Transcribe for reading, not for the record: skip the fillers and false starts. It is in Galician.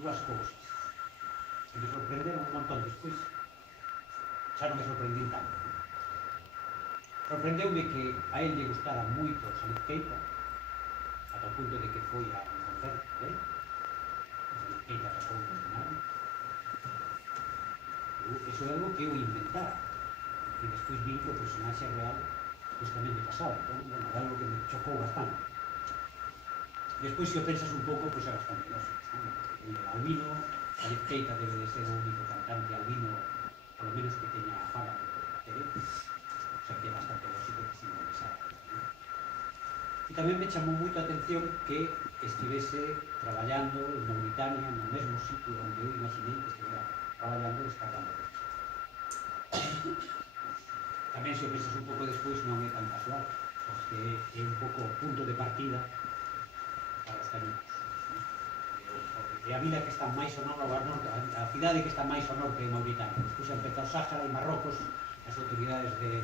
dúas cousas que me sorprenderon un montón despois, xa non me sorprendín tanto. Sorprendeume que a él lle gustara moito Salif Keita, ata o punto de que foi a un concerto dele. Salif Keita tocou no escenario. Eso é algo que eu inventara, e despois vin que o personaxe real pois tamén lle pasaba, entón, bueno, é algo que me chocou bastante. Despois, se o pensas un pouco, pois é bastante lógico, ¿no? El albino, Salif Keita debe de ser o único cantante albino, polo menos que teña a fama que pode ter él, o sea que é bastante lógico que simbolizara, ¿no? E tamén me chamou moito a atención que estivese traballando en Mauritania, no mesmo sitio onde eu imaginei que estivera traballando descargando textos. Tamén, se o pensas un pouco despois, non é tan casual, porque é un pouco o punto de partida para os caminos. É a vila que está máis ao norte, a cidade que está máis ao norte de Mauritania. Despois empeza o Sáhara e Marrocos, as autoridades de